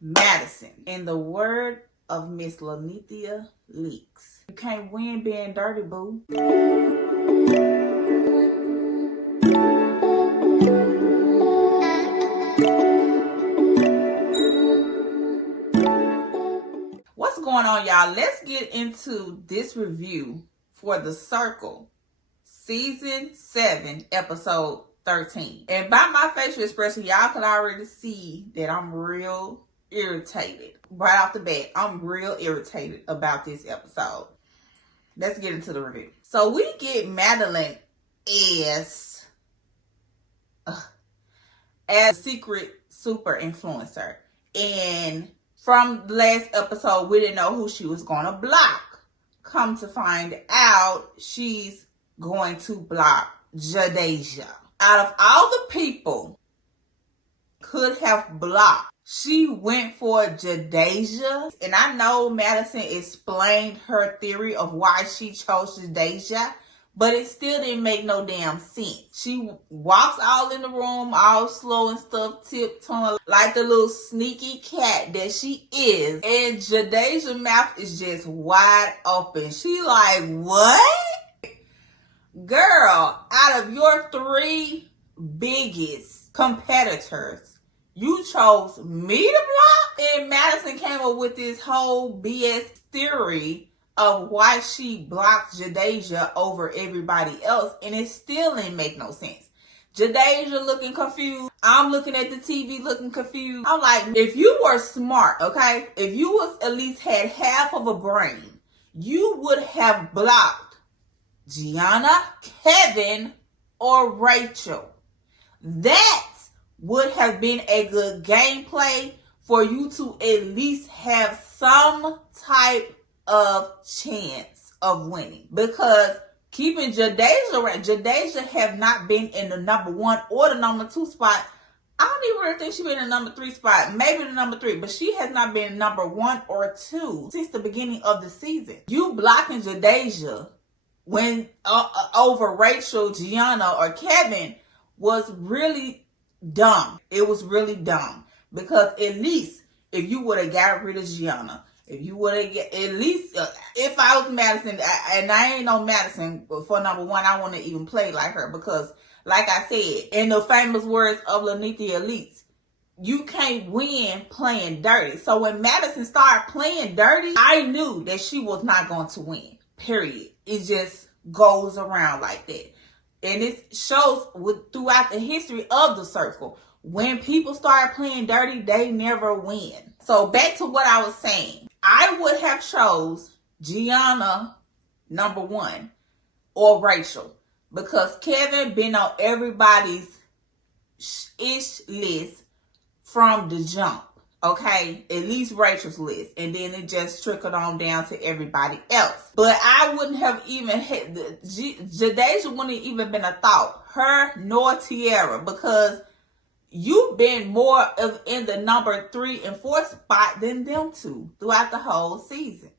Madison. In the word of Miss Lanithia Leaks, you can't win being dirty, boo. What's going on, y'all? Let's get into this review for The Circle, Season 7, Episode 13. And by my facial expression, y'all can already see that I'm real irritated. Right off the bat, I'm real irritated about this episode. Let's get into the review. So we get Madalyn as a secret super influencer. And from the last episode, we didn't know who she was going to block. Come to find out, she's going to block Jadasia. Out of all the people could have blocked, she went for Jadasia. And I know Madison explained her theory of why she chose Jadasia, but it still didn't make no damn sense. She walks all in the room, all slow and stuff, tiptoeing like the little sneaky cat that she is. And Jadasia's mouth is just wide open. She like, what? Girl, out of your 3 biggest competitors, you chose me to block? And Madison came up with this whole BS theory of why she blocked Jadasia over everybody else, and it still didn't make no sense. Jadasia looking confused. I'm looking at the TV looking confused. I'm like, if you were smart, okay? If you was at least had half of a brain, you would have blocked Gianna, Kevin, or Rachel. That would have been a good gameplay for you to at least have some type of chance of winning. Because keeping Jadasia have not been in the number 1 or the number 2 spot. I don't even really think she's been in the number 3 spot. Maybe the number 3. But she has not been number 1 or 2 since the beginning of the season. You blocking Jadasia when over Rachel, Gianna, or Kevin was really dumb. It was really dumb. Because at least if you would have got rid of Gianna, if you would have at least, if I was Madison, and I ain't no Madison for number 1, I want to even play like her. Because, like I said, in the famous words of Lanithia Leaks, you can't win playing dirty. So when Madison started playing dirty, I knew that she was not going to win. Period. It just goes around like that. And it shows throughout the history of The Circle. When people start playing dirty, they never win. So back to what I was saying. I would have chose Gianna number 1 or Rachel. Because Kevin been on everybody's ish list from the jump. Okay, at least Rachel's list, and then it just trickled on down to everybody else. But I wouldn't have even had Jadasia wouldn't have even been a thought, her nor Tiara, because you've been more of in the number 3 and 4 spot than them two throughout the whole season.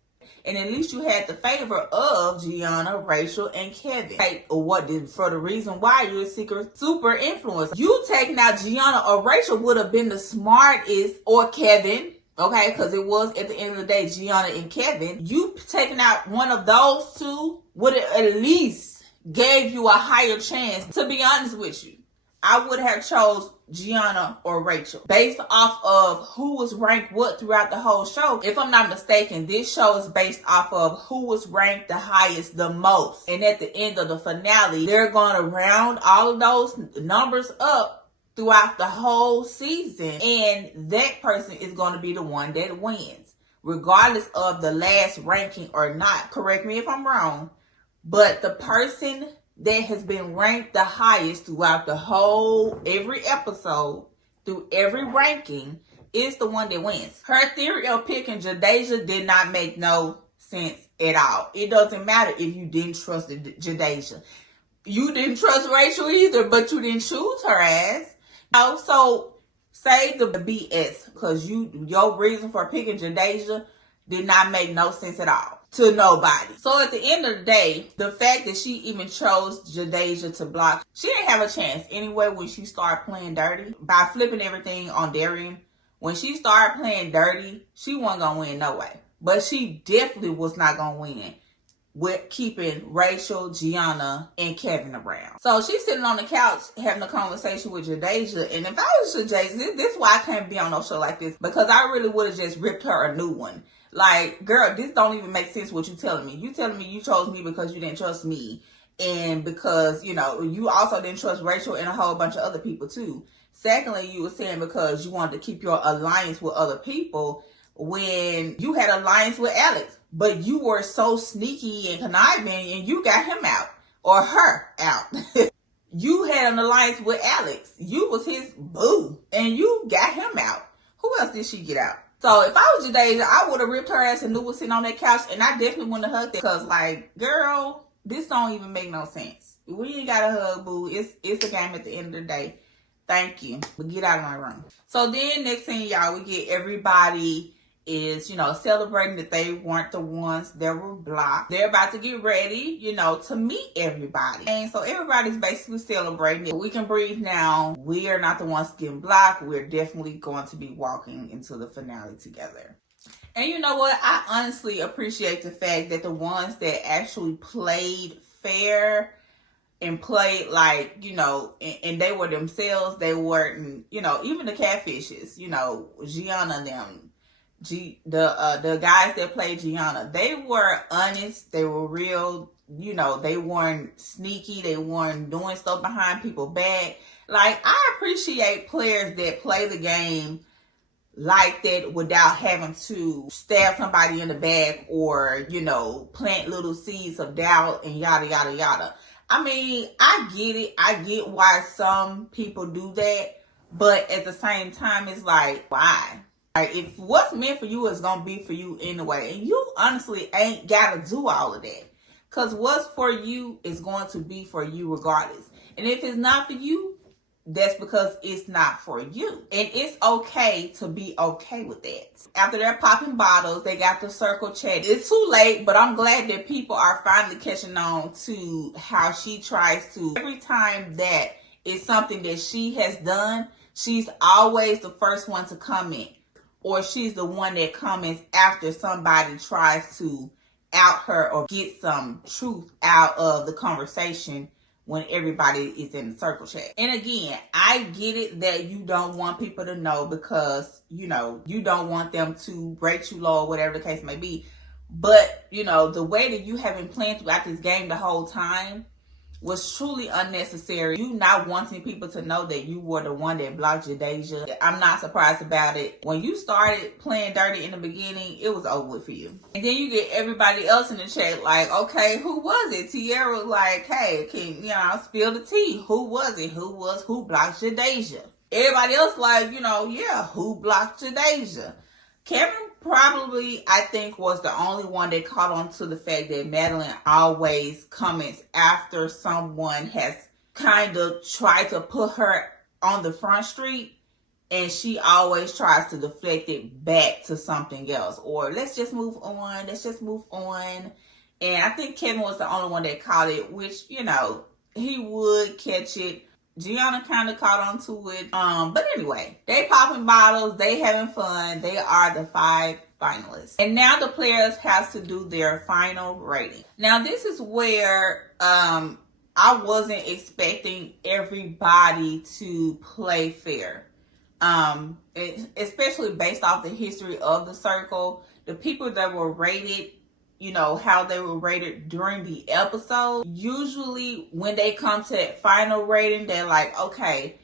And at least you had the favor of Gianna, Rachel, and Kevin. For the reason why you're a secret super influencer. You taking out Gianna or Rachel would have been the smartest, or Kevin, okay? Because it was, at the end of the day, Gianna and Kevin. You taking out one of those two would have at least gave you a higher chance. To be honest with you, I would have chose Gianna or Rachel based off of who was ranked what throughout the whole show. If I'm not mistaken, this show is based off of who was ranked the highest the most. And at the end of the finale, they're going to round all of those numbers up throughout the whole season. And that person is going to be the one that wins, regardless of the last ranking or not. Correct me if I'm wrong. But the person that has been ranked the highest throughout the whole, every episode, through every ranking, is the one that wins. Her theory of picking Jadasia did not make no sense at all. It doesn't matter if you didn't trust Jadasia. You didn't trust Rachel either, but you didn't choose her ass. So save the BS, because your reason for picking Jadasia did not make no sense at all to nobody. So at the end of the day, the fact that she even chose Jadasia to block, she didn't have a chance anyway when she started playing dirty by flipping everything on Darian When she started playing dirty, she wasn't going to win no way. But she definitely was not going to win with keeping Rachel, Gianna, and Kevin around. So she's sitting on the couch having a conversation with Jadasia. And if I was Jadasia, this is why I can't be on no show like this. Because I really would have just ripped her a new one. Like, girl, this don't even make sense what you telling me. You telling me you chose me because you didn't trust me. And because, you know, you also didn't trust Rachel and a whole bunch of other people too. Secondly, you were saying because you wanted to keep your alliance with other people when you had an alliance with Alex. But you were so sneaky and conniving and you got him out. Or her out. You had an alliance with Alex. You was his boo. And you got him out. Who else did she get out? So if I was Jadasia, I would have ripped her ass and knew was sitting on that couch. And I definitely wouldn't have hugged her. Because, like, girl, this don't even make no sense. We ain't got a hug, boo. It's a game at the end of the day. Thank you. But get out of my room. So then next thing, y'all, we get everybody is, you know, celebrating that they weren't the ones that were blocked. They're about to get ready, you know, to meet everybody. And so everybody's basically celebrating. We can breathe now. We are not the ones getting blocked. We're definitely going to be walking into the finale together. And you know what? I honestly appreciate the fact that the ones that actually played fair and played like, you know, and they were themselves. They weren't, you know, even the catfishes, you know, Gianna and them. The guys that played Gianna, they were honest, they were real, you know, they weren't sneaky, they weren't doing stuff behind people's back. Like, I appreciate players that play the game like that without having to stab somebody in the back or, you know, plant little seeds of doubt and yada, yada, yada. I mean, I get it. I get why some people do that. But at the same time, it's like, why? Like, if what's meant for you is going to be for you anyway. And you honestly ain't got to do all of that. Because what's for you is going to be for you regardless. And if it's not for you, that's because it's not for you. And it's okay to be okay with that. After they're popping bottles, they got the circle chat. It's too late, but I'm glad that people are finally catching on to how she tries to. Every time that it's something that she has done, she's always the first one to comment. Or she's the one that comments after somebody tries to out her or get some truth out of the conversation when everybody is in the circle chat. And again, I get it that you don't want people to know because, you know, you don't want them to rate you low or whatever the case may be. But, you know, the way that you have been playing throughout this game the whole time was truly unnecessary. You not wanting people to know that you were the one that blocked Jadasia. I'm not surprised about it. When you started playing dirty in the beginning, it was over with for you. And then you get everybody else in the chat like, okay, who was it? Tierra was like, hey, can you know, spill the tea. Who was it? Who blocked Jadasia? Everybody else like, you know, yeah, who blocked Jadasia? Kevin probably, I think, was the only one that caught on to the fact that Madalyn always comments after someone has kind of tried to put her on the front street, and she always tries to deflect it back to something else. Or let's just move on. And I think Kevin was the only one that caught it, which, you know, he would catch it. Gianna kind of caught on to it. But anyway, they popping bottles. They having fun. They are the 5 finalists. And now the players have to do their final rating. Now, this is where I wasn't expecting everybody to play fair. Especially based off the history of the circle. The people that were rated, you know, how they were rated during the episode. Usually when they come to that final rating, they're like, okay,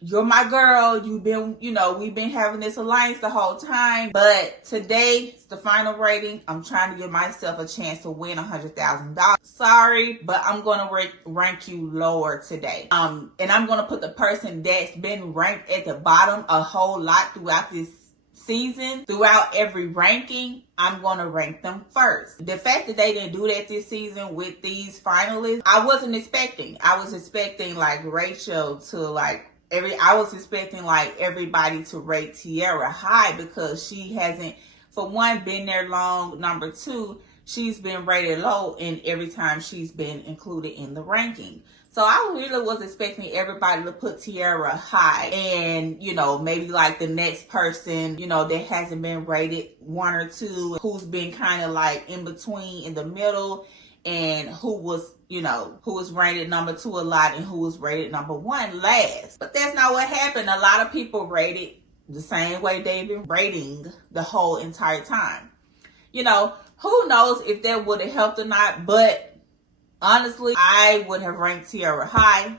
you're my girl. You've been, you know, we've been having this alliance the whole time. But today, it's the final rating. I'm trying to give myself a chance to win $100,000. Sorry, but I'm going to rank you lower today. And I'm going to put the person that's been ranked at the bottom a whole lot throughout this season, throughout every ranking, I'm going to rank them first. The fact that they didn't do that this season with these finalists, I wasn't expecting. I was expecting like Rachel to like I was expecting like everybody to rate Tierra high because she hasn't, for one, been there long. Number two, she's been rated low and every time she's been included in the ranking. So I really was expecting everybody to put Tiara high, and maybe like the next person that hasn't been rated 1 or 2, who's been kind of like in between, in the middle, and who was rated number 2 a lot and who was rated number 1 last. But that's not what happened. A lot of people rated the same way they've been rating the whole entire time. Who knows if that would have helped or not, but honestly, I would have ranked Tiara high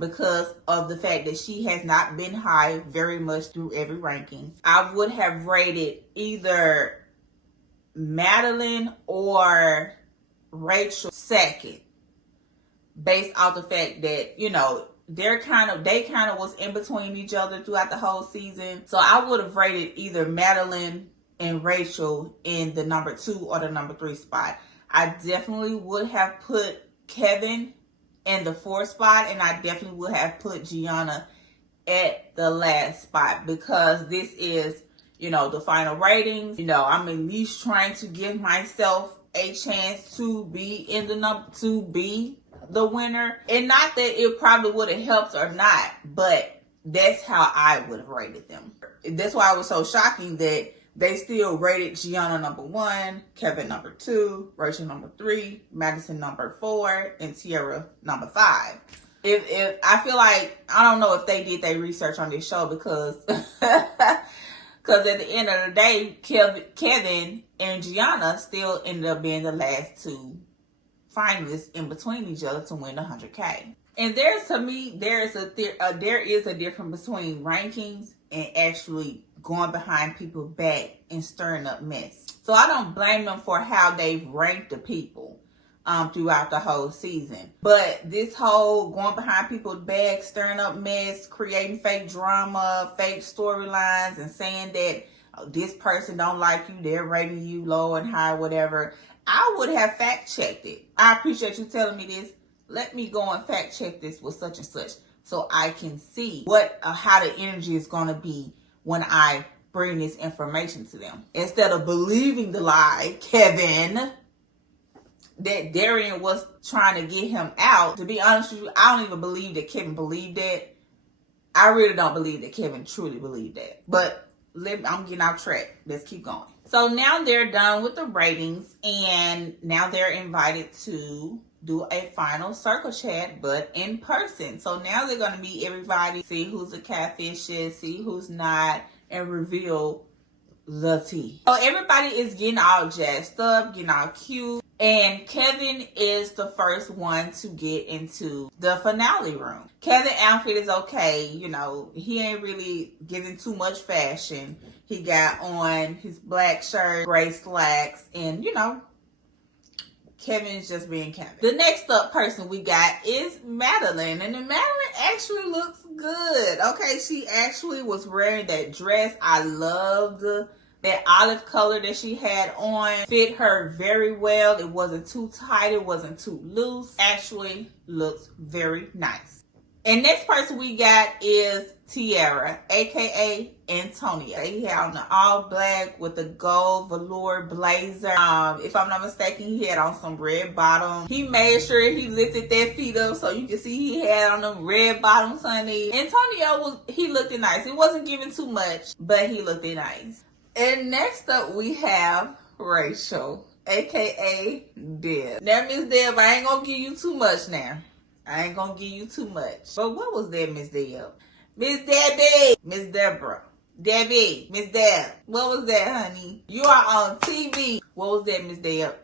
because of the fact that she has not been high very much through every ranking. I would have rated either Madalyn or Rachel second, based off the fact that they kind of was in between each other throughout the whole season. So I would have rated either Madalyn and Rachel in the number 2 or the number 3 spot. I definitely would have put Kevin in the 4th spot, and I definitely would have put Gianna at the last spot, because this is the final ratings. I'm at least trying to give myself a chance to be in to be the winner. And not that it probably would have helped or not, but that's how I would have rated them. That's why it was so shocking that they still rated Gianna number 1, Kevin number 2, Rachel number 3, Madison number 4, and Tiara number 5. If I feel like, I don't know if they did their research on this show, because because at the end of the day, Kevin and Gianna still ended up being the last 2 finalists in between each other to win the 100K. And there is a difference between rankings and actually going behind people's back and stirring up mess. So I don't blame them for how they've ranked the people throughout the whole season. But this whole going behind people's back, stirring up mess, creating fake drama, fake storylines, and saying that this person don't like you, they're rating you low and high, whatever, I would have fact checked it. I appreciate you telling me this. Let me go and fact check this with such and such, so I can see how the energy is going to be when I bring this information to them. Instead of believing the lie, Kevin, that Darian was trying to get him out. To be honest with you, I don't even believe that Kevin believed that. I really don't believe that Kevin truly believed that. But I'm getting off track. Let's keep going. So now they're done with the ratings, and now they're invited to do a final circle chat, but in person. So now they're going to meet everybody, see who's a catfish, see who's not, and reveal the tea. So everybody is getting all jazzed up, getting all cute, and Kevin is the first one to get into the finale room. Kevin's outfit is okay, he ain't really giving too much fashion. He got on his black shirt, gray slacks, and Kevin's just being Kevin. The next up person we got is Madalyn. And Madalyn actually looks good. Okay, she actually was wearing that dress. I loved that olive color that she had on. Fit her very well. It wasn't too tight. It wasn't too loose. Actually looks very nice. And next person we got is Tiara, aka Antonio. He had on the all black with the gold velour blazer. If I'm not mistaken, he had on some red bottoms. He made sure he lifted that feet up so you can see he had on them red bottoms, honey. Antonio he looked nice. It wasn't giving too much, but he looked nice. And next up we have Rachel, aka Deb. Now, Miss Deb, I ain't gonna give you too much now. I ain't gonna give you too much. But what was that, Miss Deb? Miss Debbie! Miss Deborah. Debbie. Miss Deb. What was that, honey? You are on TV. What was that, Miss Deb?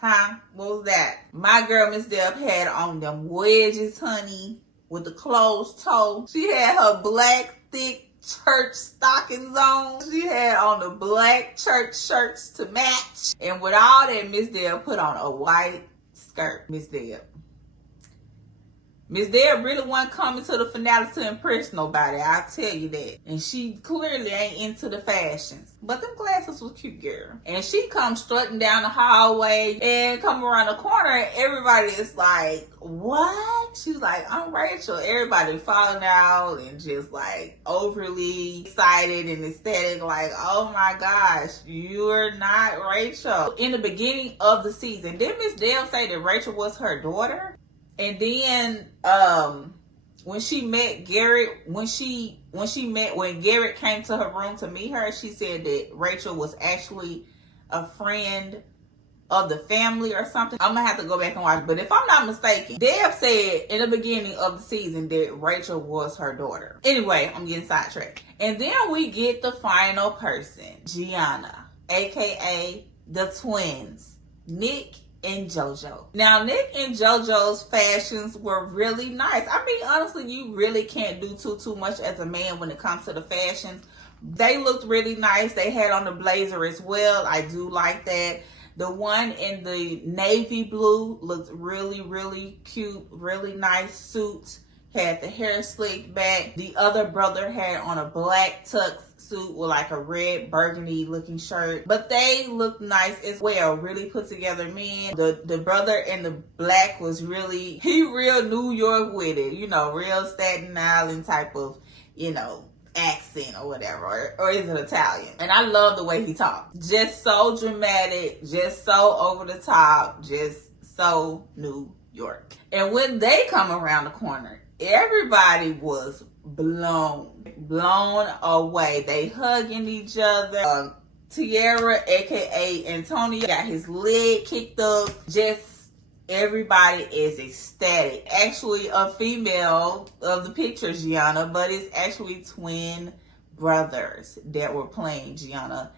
Huh? What was that? My girl, Miss Deb, had on them wedges, honey, with the closed toe. She had her black, thick church stockings on. She had on the black church shirts to match. And with all that, Miss Deb put on a white skirt, Miss Deb. Miss Deb really wasn't coming to the finale to impress nobody, I'll tell you that. And she clearly ain't into the fashions. But them glasses was cute, girl. And she comes strutting down the hallway and come around the corner, and everybody is like, what? She's like, I'm Rachel. Everybody falling out and just like overly excited and ecstatic, like, oh my gosh, you're not Rachel. In the beginning of the season, did Miss Deb say that Rachel was her daughter? And then when she met Garrett, when Garrett came to her room to meet her, she said that Rachel was actually a friend of the family or something. I'm gonna have to go back and watch, but if I'm not mistaken, Deb said in the beginning of the season that Rachel was her daughter. Anyway, I'm getting sidetracked. And then we get the final person, Gianna, aka the twins, Nick and JoJo. Now, Nick and JoJo's fashions were really nice. I mean, honestly, you really can't do too much as a man when it comes to the fashions. They looked really nice. They had on the blazer as well. I do like that. The one in the navy blue looked really, really cute. Really nice suit. Had the hair slicked back. The other brother had on a black tux suit with like a red burgundy looking shirt. But they looked nice as well. Really put together men. The brother in the black was really, he real New York with it. You know, real Staten Island type of, you know, accent or whatever, or is it Italian? And I love the way he talked. Just so dramatic, just so over the top, just so New York. And when they come around the corner, everybody was blown away. They hugging each other. Tierra, aka Antonio, got his leg kicked up. Just everybody is ecstatic. Actually, a female of the picture, Gianna, but it's actually twin brothers that were playing Gianna,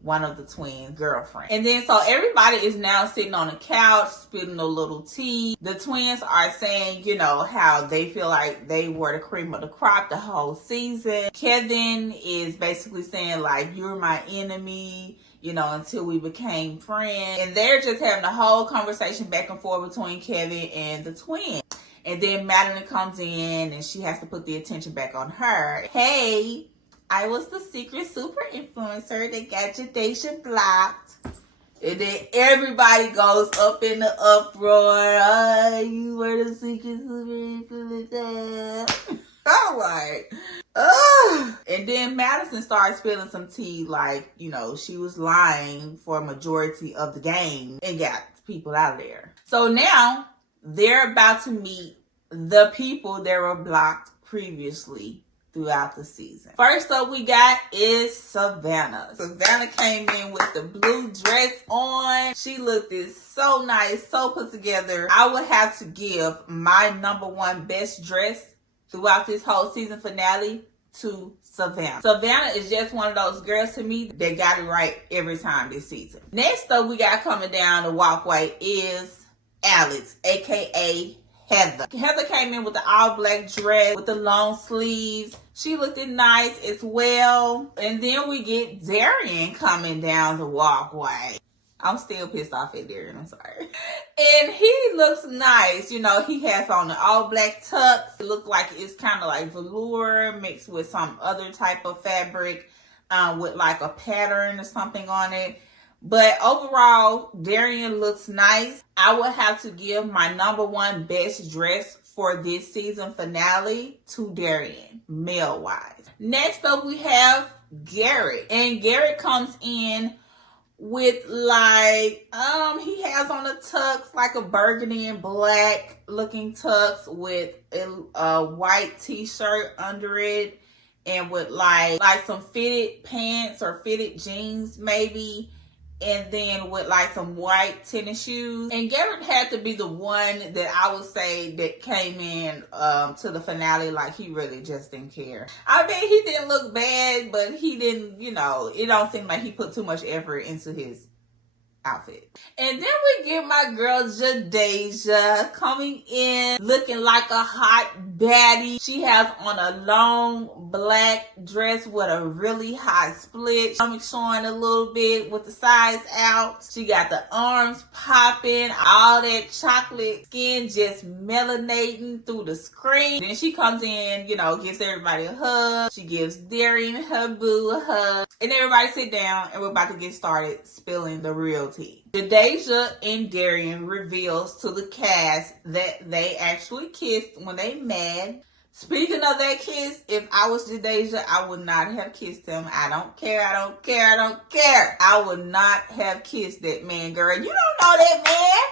one of the twins' girlfriend. And then so everybody is now sitting on the couch, spilling a little tea. The twins are saying, you know, how they feel like they were the cream of the crop the whole season. Kevin is basically saying like, you're my enemy, you know, until we became friends. And they're just having a whole conversation back and forth between Kevin and the twin. And then Madalyn comes in and she has to put the attention back on her. Hey, I was the secret super influencer that got your Deja blocked. And then everybody goes up in the uproar. Oh, you were the secret super influencer. I'm like, ugh. And then Madison starts spilling some tea like, you know, she was lying for a majority of the game and got people out of there. So now they're about to meet the people that were blocked previously throughout the season. First up we got is Savannah. Savannah came in with the blue dress on. She looked so nice, so put together. I would have to give my #1 best dress throughout this whole season finale to Savannah. Savannah is just one of those girls to me that got it right every time this season. Next up we got coming down the walkway is Alex, aka Heather. Heather came in with the all black dress with the long sleeves. She looked nice as well. And then we get Darian coming down the walkway. I'm still pissed off at Darian, I'm sorry. And he looks nice. You know, he has on the all black tux. It looks like it's kind of like velour mixed with some other type of fabric with like a pattern or something on it. But overall, Darian looks nice. I would have to give my #1 best dress for this season finale to Darian, male-wise. Next up, we have Garrett. And Garrett comes in with like, he has on a tux, like a burgundy and black looking tux with a white t-shirt under it. And with like some fitted pants or fitted jeans maybe. And then with like some white tennis shoes. And Garrett had to be the one that I would say that came in to the finale like he really just didn't care. I mean, he didn't look bad, but he didn't, you know, it don't seem like he put too much effort into his outfit. And then we get my girl Jadeja coming in looking like a hot baddie. She has on a long black dress with a really high split. Stomach showing a little bit with the sides out. She got the arms popping, all that chocolate skin just melanating through the screen. Then she comes in, you know, gives everybody a hug. She gives Darian, her boo, a hug. And everybody sit down and we're about to get started spilling the real tea. Jadeja and Darian reveals to the cast that they actually kissed when they met. Speaking of that kiss, if I was Jadeja, I would not have kissed him. I don't care. I would not have kissed that man, girl. You don't know that man.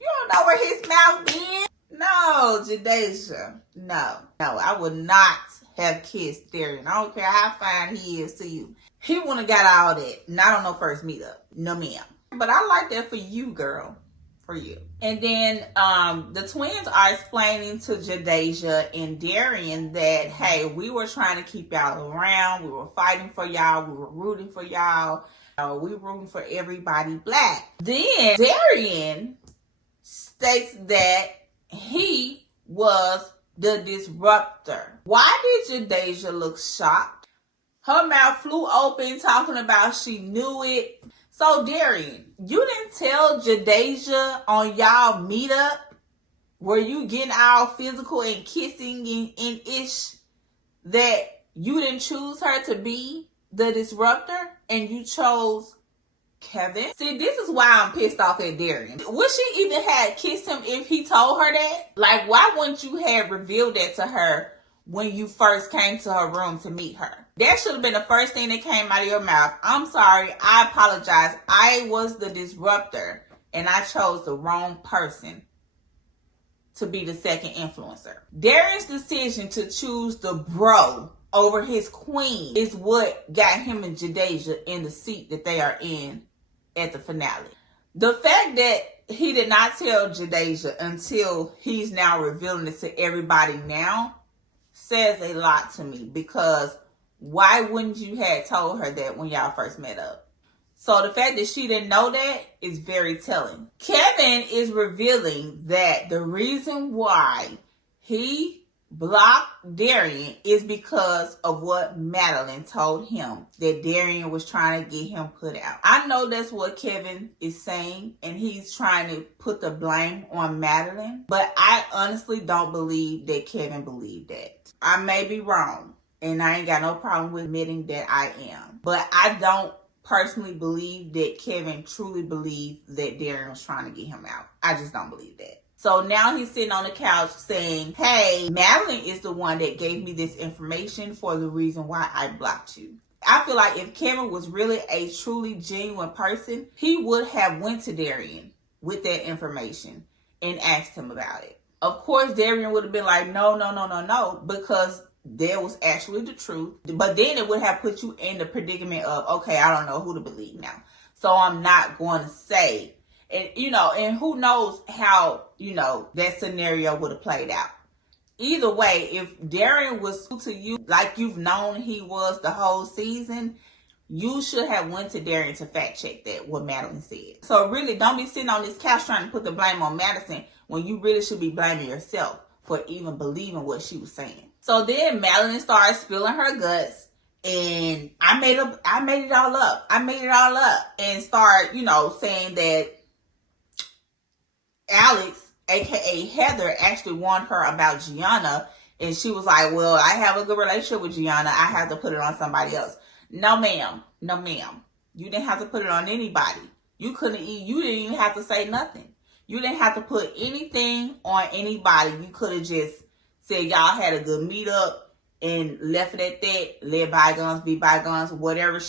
You don't know where his mouth been. No, Jadasia. No, I would not have kissed Darian. I don't care how fine he is to you. He wouldn't have got all that. Not on no first meetup. No, ma'am. But I like that for you, girl. For you. And then the twins are explaining to Jadasia and Darian that, hey, we were trying to keep y'all around. We were fighting for y'all. We were rooting for y'all. We were rooting for everybody black. Then Darian states that he was the disruptor. Why did Jadasia look shocked? Her mouth flew open talking about she knew it. So Darian, you didn't tell Jadasia on y'all meetup where you getting all physical and kissing and ish that you didn't choose her to be the disruptor and you chose Kevin? See, this is why I'm pissed off at Darian. Would she even have kissed him if he told her that? Like, why wouldn't you have revealed that to her when you first came to her room to meet her? That should have been the first thing that came out of your mouth. I'm sorry. I apologize. I was the disruptor and I chose the wrong person to be the second influencer. Darian's decision to choose the bro over his queen is what got him and Jadasia in the seat that they are in at the finale. The fact that he did not tell Jadasia until he's now revealing it to everybody now says a lot to me, because why wouldn't you have told her that when y'all first met up? So the fact that she didn't know that is very telling. Kevin is revealing that the reason why he blocked Darian is because of what Madalyn told him, that Darian was trying to get him put out. I know that's what Kevin is saying, and he's trying to put the blame on Madalyn, but I honestly don't believe that Kevin believed that. I may be wrong, and I ain't got no problem with admitting that I am, but I don't personally believe that Kevin truly believed that Darian was trying to get him out. I just don't believe that. So now he's sitting on the couch saying, hey, Madalyn is the one that gave me this information for the reason why I blocked you. I feel like if Kevin was really a truly genuine person, he would have went to Darian with that information and asked him about it. Of course, Darian would have been like, no, because that was actually the truth. But then it would have put you in the predicament of, okay, I don't know who to believe now. So I'm not going to say. And, and who knows how, that scenario would have played out. Either way, if Darian was to you like you've known he was the whole season, you should have went to Darian to fact check that, what Madalyn said. So really, don't be sitting on this couch trying to put the blame on Madalyn when you really should be blaming yourself for even believing what she was saying. So then Madalyn started spilling her guts, and I made it all up. And start, saying that Alex, aka Heather, actually warned her about Gianna, and she was like, well, I have a good relationship with Gianna. I have to put it on somebody else. No, ma'am. You didn't have to put it on anybody. You didn't even have to say nothing. You didn't have to put anything on anybody. You could have just said y'all had a good meetup and left it at that. Let bygones be bygones. Whatever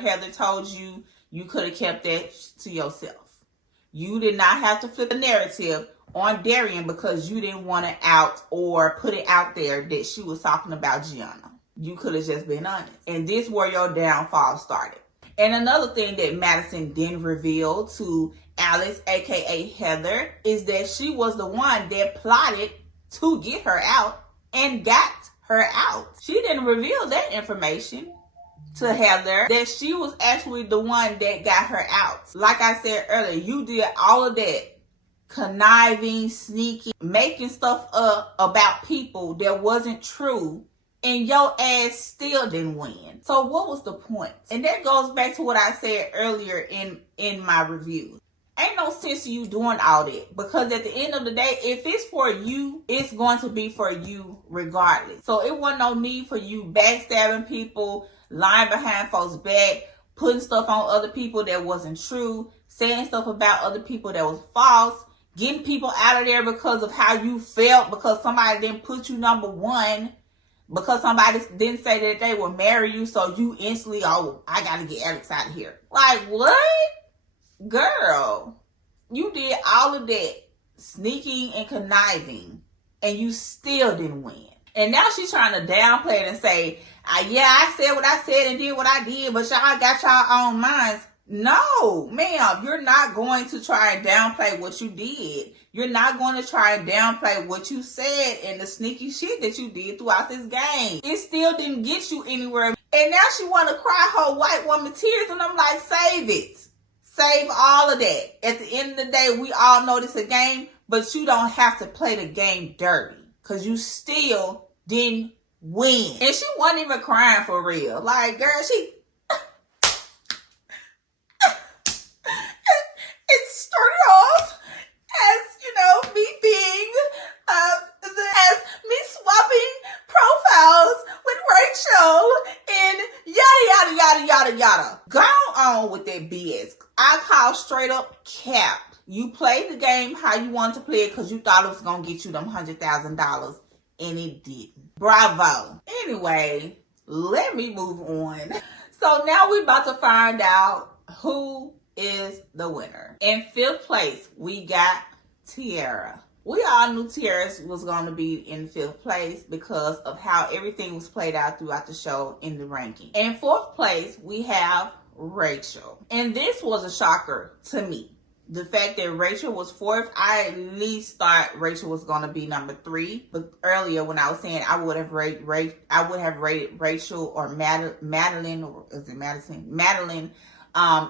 Heather told you, you could have kept that to yourself. You did not have to flip the narrative on Darian because you didn't want to out or put it out there that she was talking about Gianna. You could have just been honest. And this is where your downfall started. And another thing that Madison didn't reveal to Alice, aka Heather, is that she was the one that plotted to get her out and got her out. She didn't reveal that information to Heather, that she was actually the one that got her out. Like I said earlier, you did all of that conniving, sneaking, making stuff up about people that wasn't true, and your ass still didn't win. So what was the point? And that goes back to what I said earlier in my review. Ain't no sense in you doing all that, because at the end of the day, if it's for you, it's going to be for you regardless. So it wasn't no need for you backstabbing people, lying behind folks' back, putting stuff on other people that wasn't true, saying stuff about other people that was false, getting people out of there because of how you felt, because somebody didn't put you number one, because somebody didn't say that they would marry you, so you instantly, oh, I gotta get Alex out of here. Like, what? Girl, you did all of that sneaking and conniving, and you still didn't win. And now she's trying to downplay it and say, yeah, I said what I said and did what I did, but y'all got y'all own minds. No, ma'am, you're not going to try and downplay what you did. You're not going to try and downplay what you said and the sneaky shit that you did throughout this game. It still didn't get you anywhere. And now she want to cry her white woman tears, and I'm like, save it. Save all of that. At the end of the day, we all know this is a game, but you don't have to play the game dirty, because you still didn't win. And she wasn't even crying for real. Like, girl, it started off as, me being, as me swapping profiles with Rachel and yada, yada, yada, yada, yada. Go on with that BS. I call straight up cap. You played the game how you wanted to play it because you thought it was going to get you them $100,000, and it didn't. Bravo. Anyway, let me move on. So now we're about to find out who is the winner. In 5th place, we got Tiara. We all knew Tiara was going to be in 5th place because of how everything was played out throughout the show in the ranking. In 4th place, we have Rachel. And this was a shocker to me. The fact that Rachel was 4th, I at least thought Rachel was going to be number 3. But earlier when I was saying I would have rated Rachel or Madalyn, or is it Madalyn,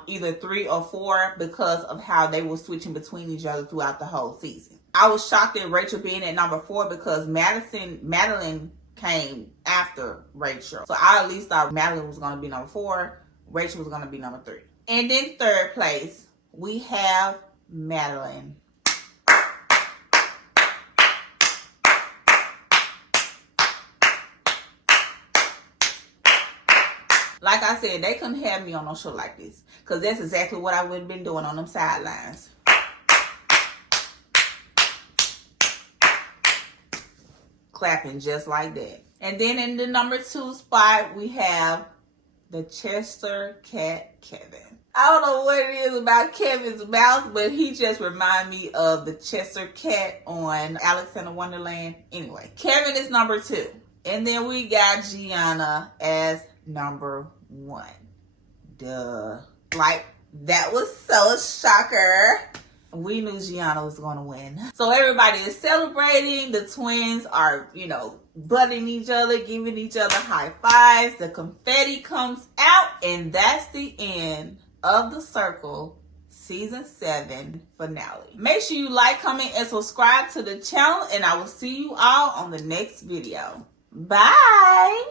either 3 or 4 because of how they were switching between each other throughout the whole season. I was shocked at Rachel being at number 4 because Madalyn came after Rachel. So I at least thought Madalyn was going to be number 4. Rachel was going to be number 3. And then 3rd place, we have Madalyn. Like I said, they couldn't have me on no show like this, because that's exactly what I would have been doing on them sidelines. Clapping just like that. And then in the number 2 spot, we have the Chester Cat Kevin. I don't know what it is about Kevin's mouth, but he just reminds me of the Chester Cat on Alice in Wonderland. Anyway, Kevin is number 2. And then we got Gianna as number 1. Duh. Like, that was so shocker. We knew Gianna was going to win. So everybody is celebrating. The twins are, butting each other, giving each other high fives. The confetti comes out. And that's the end of The Circle Season 7 finale. Make sure you like, comment, and subscribe to the channel. And I will see you all on the next video. Bye.